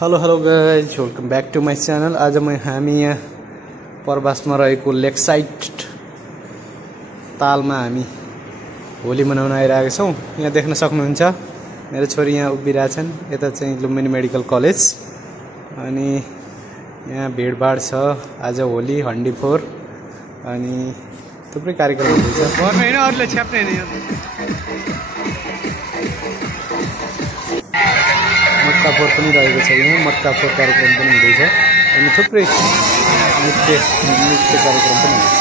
Hello guys, welcome back to my channel. आज हामी यहाँ प्रवासमा रहेको लेकसाइड तालमा हामी होली मनाउन आइरहेका छौँ। यहाँ देख्न सक्नुहुन्छ मेरो छोरी यहाँ उभिरहेछन्। यता चाहिँ लुम्बिनी मेडिकल कलेज अनि यहाँ भिडभाड छ। आज होली हन्डी फोर अनि थुप्रै कार्यक्रम हुँदैछ। मटका फोर पनि रहेको छ। यहाँ मटका फोर कार्यक्रम पनि हुँदैछ अनि थुप्रै नृत्य कार्यक्रम पनि हुन्छ।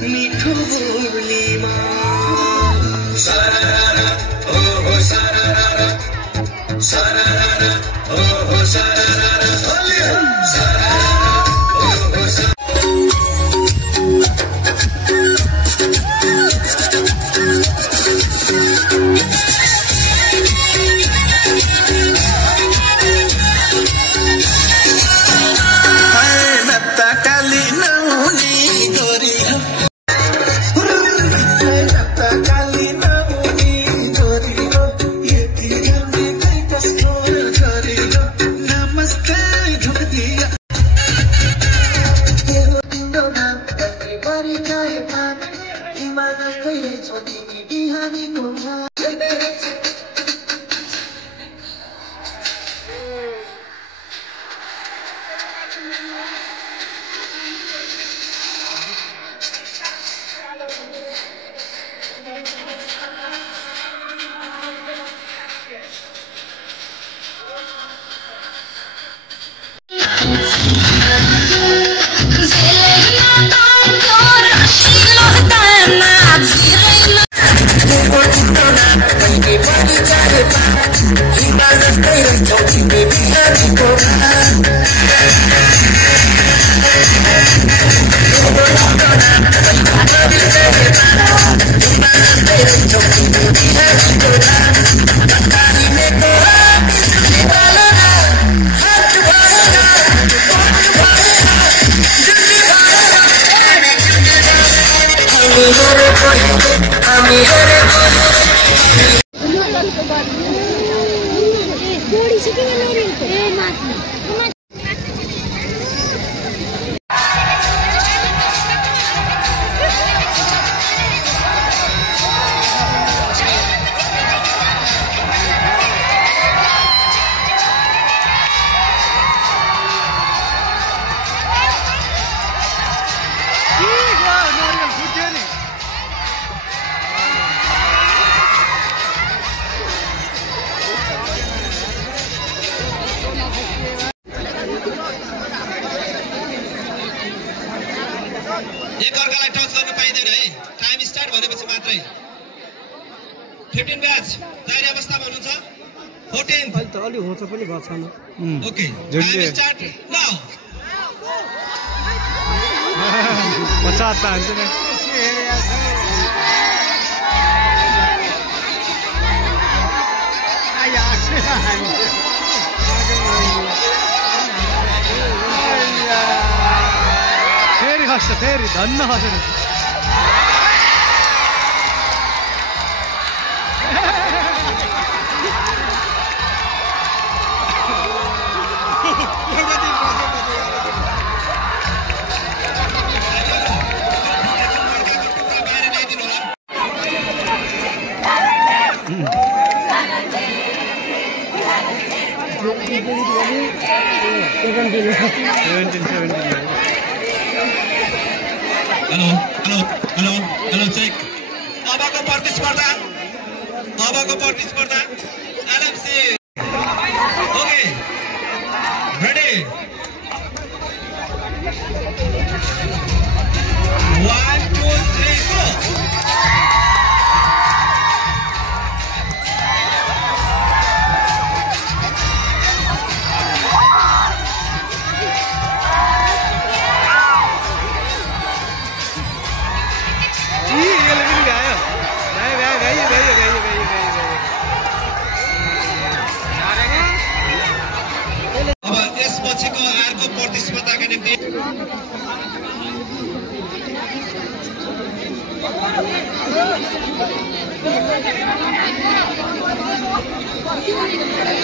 मिठो बोलीमा सरररा ओ सरररा सरररा ओ सरररा सरररा एक अर्कालाई टच गर्न पाइँदैन है। टाइम स्टार्ट भनेपछि मात्रै 15 ब्याच तयारी अवस्थामा हुनुहुन्छ। 14 अहिले त अलि होच पनि भएको छैन। Okay, time start now. 50 त हान्छ नि। फेरि धन्न खसेर हेलो चेक। अबको प्रतिस्पर्धा आराम से। Okay, ready.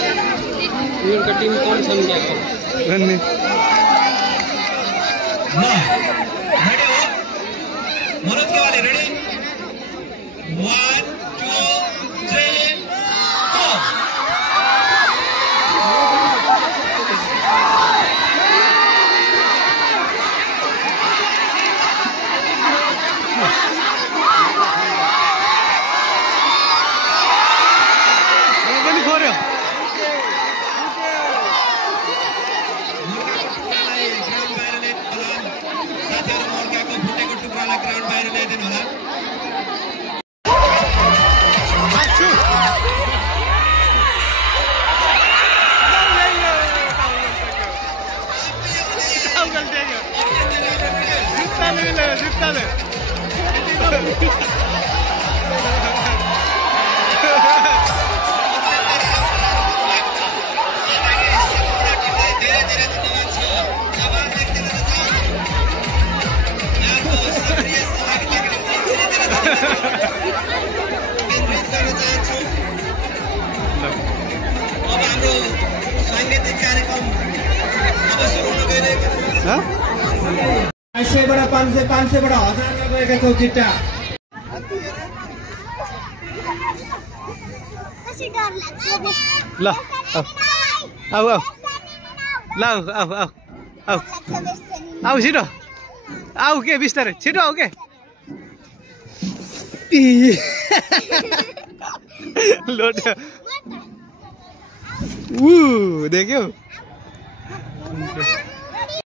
उनका टीम कौन समझाएगा? रन्नी ल रेडी हो मनोज के वाले रेडी 1 2 3 गो पनि खोर्यो साथीहरु मोर्काको फुटेको टुक्रालाई ग्राउन्ड बाहिर ल्याइदिनु होला अब हाम्रो सांगीतिक कार्यक्रम अब सुरु हुन गइरहेको छ 500 बाट 500 500 बाट 1000 मा गएका छौ चिट्टा ल आऊ आऊ ल आऊ आऊ आऊ आऊ छिटो आऊ के बिस्तारै छिटो आऊ के लोट्यो देख्यौ